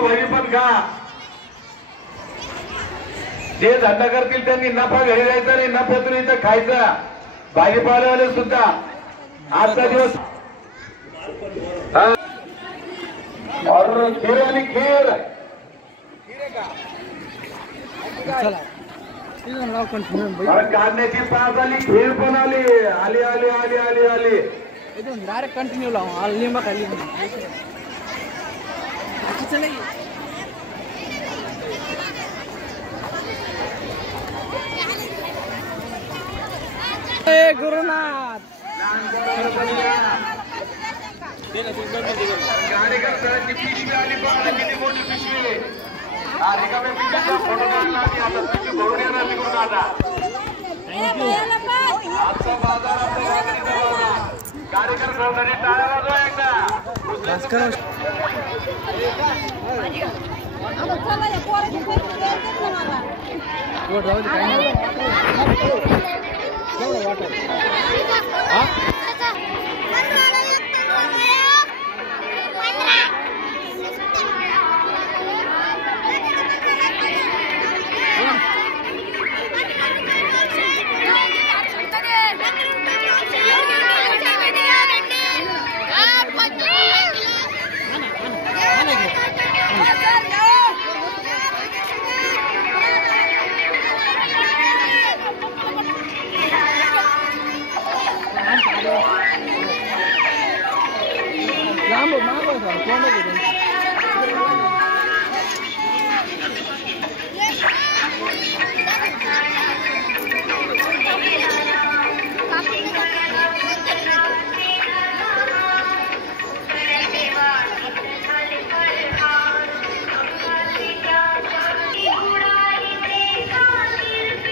वही पण खा. जे धंदा करतील त्यांनी नफा घरी जायचा नाही, नफातून इथं खायचा. भाजीपाल्यावाले सुद्धा आजचा दिवस खीर आणि खीर काढण्याची पास आली, खीर पण आली. आली आली आली आली आली डायरेक्ट कंटिन्यू लावून लिंबा खाली गुरुनाथ गाडेकरांची पिशवी आली. किती मोठी पिशवी. रिकाम्या पिशवीचा फोटो काढला आणि आता पिशवी भरून येणार तिकडून. आता आजचा बाजार आपल्या गाडीचा लावला. गाडेकर भाऊंनी टाळ्या वाजवा एकदा.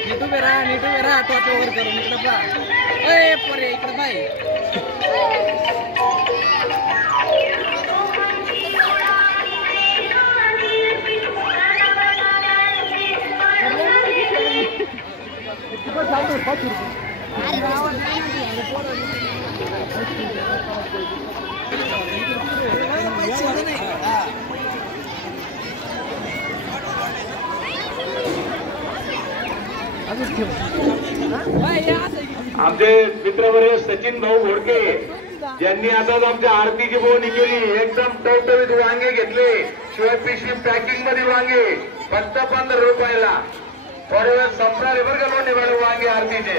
नीटू मेरा टोटो वर करून इकडे पहा. ए पोरे इकडे पाय. आमचे मित्रवर्य सचिन भाऊ घोडके यांनी आताच आमच्या आरतीची बोवणी केली. एकदम टवटवीत वांगे घेतले. शिवाय पिशवी पॅकिंग मध्ये वांगे फक्त 15 रुपयाला. थोड्या वेळ संपणारे बरं का लोणी वांगे आरतीचे.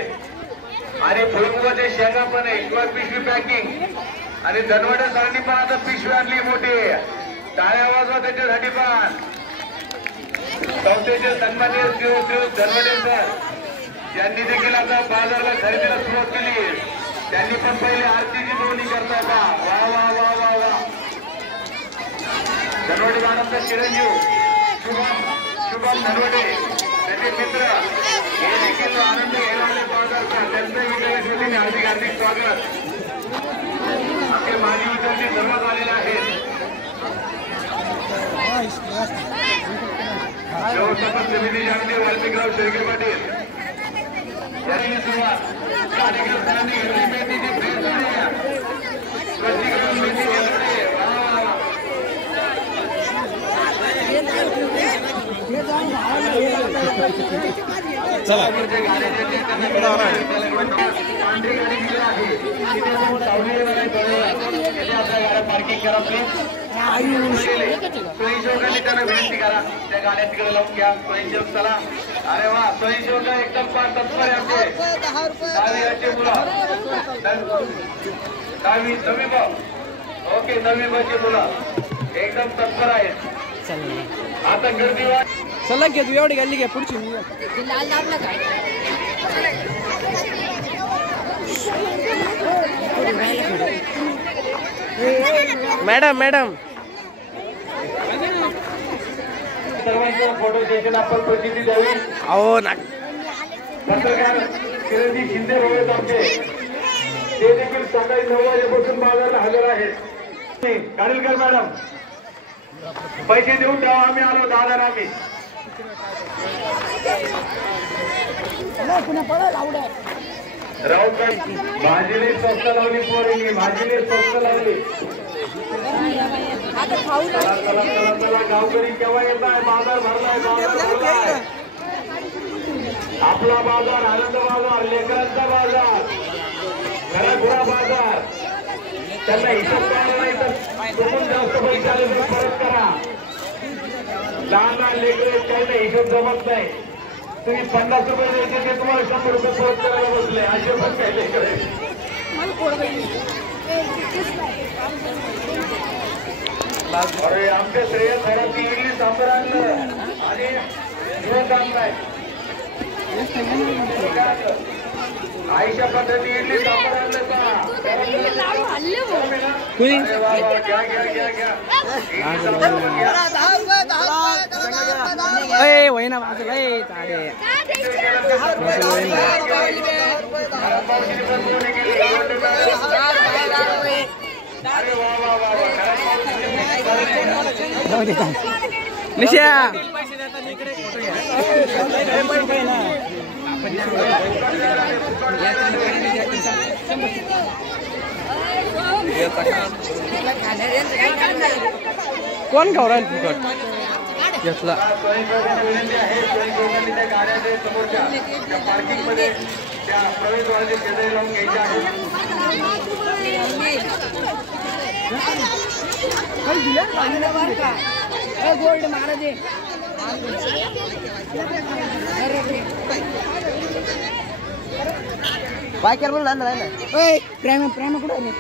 आणि भुईमुगाचे शेंगा पण आहे. शिवाय पिशवी पॅकिंग. आणि धनवडे सरांनी पण आता पिशवी आणली मोठी. टाळ्या वाजवा त्याच्यासाठी पण. संस्थेचे सन्माननीय धनवडे सर यांनी देखील आता बाजारला खरेदीला सुरुवात केली. त्यांनी पण पहिले आरतीची बोवणी करताय का. वा वा वा वा वा. धनवडे मॅडमचा चिरंजीव शुभम धनवडे त्याचे मित्र हे देखील आनंद घ्यायला आले बाजारचा. त्यांचं विद्यालय वतीने हार्दिक हार्दिक स्वागत. आपले माजी विद्यार्थी सर्वात आलेले आहेत. व्यवस्थापन समितीचे आमचे वाल्मिकराव शेळके पाटील यांनी सुरुवात. कार्यकर्त्यांनी हिरवी मेथीची भेट झाली. स्वच्छीकरण मेथी घेतली. चला पार्किंग करा प्लीज. स्वयंसेवकांनी त्यांना विनंती करा त्या गाड्या तिकडे लावून घ्या. स्वयंसेवक चला. अरे वा स्वयंसेवक एकदम तत्पर आहे आमचे. 10वीचे मुलं 10वी भाऊ. ओके 9वी बाची मुलं एकदम तत्पर आहेत. आता गर्दी चला घे तू एवढी गल्ली घे पुढची. मॅडम मॅडम सर्वांचं फोटो सेशन आपण प्रसिद्धी द्यावी. अहो ना पत्रकार चिरंजीव शिंदे भाऊ आहेत आमचे. ते देखील सकाळी 9 वाजेपासून बाजारला हजर आहेत. कारेलकर मॅडम पैसे देऊन ठेवा. आम्ही आलो दादा आम्ही. राऊत भाजीने स्वस्त लावली. पोरींनी भाजीने स्वस्त लावली. चला चला चला चला गावकरी केव्हा येत आहे बाजार भरलाय बाजार भरलाय आपला बाजार आनंद बाजार लेकरांचा बाजार घराघुरा बाजार त्यांना हिशोब करायला नाही तर तुम्ही जास्त पैसे आले तर परत करा लहान लहान लेकरे काही नाही हिशोब जमत नाही तुम्ही 50 रुपये द्यायचे ते तुम्हाला 100 रुपये परत करायला बसले असे पण काही लेकरे अरे आमच्या श्रेय घराची इडली सांबर आणलं आणि दिवस आणलाय आईच्या पद्धती इडली सांबर आणलं का अरे वा वा घ्या घ्या घ्या घ्या इडली सांबर घ्या वहिना बाजूला चाले अरे वा वा वा निशा कोण खाऊ राहील फुकट घेतला विनंती आहे स्वयंसेवकांनी त्या गाड्या समोरच्या त्या पार्किंग मध्ये त्या प्रवेशद्वाराचे शेजारी लावून घ्यायच्या गोल्ड महाराज बाय केलं प्रेम प्रेम कुठं